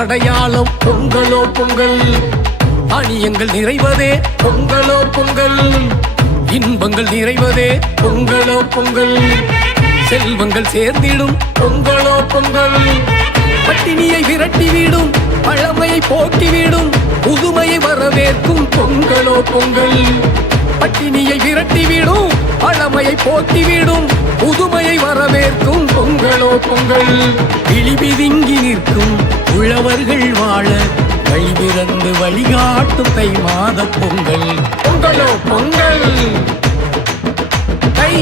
அடையாளம் பொங்கலோ பொங்கல். தானியங்கள் நிறைவதே பொங்கலோ பொங்கல். இன்பங்கள் நிறைவதே பொங்கலோ பொங்கல். செல்வங்கள் சேர்ந்திடும் பொங்கலோ பொங்கல். பட்டினியை விரட்டிவிடும், பழமையை போக்கிவிடும், புதுமையை வரவேற்கும் பொங்கலோ பொங்கல். பட்டினியை விரட்டிவிடும், பழமையை போக்கிவிடும், புதுமையை வரவேற்கும் பொங்கலோ பொங்கல். விழிபிதுங்கி நிற்கும் உழவர்கள் வாழ கைவிறந்து வழிகாட்டும் தை மாத பொங்கல். பொங்கலோ பொங்கல். தை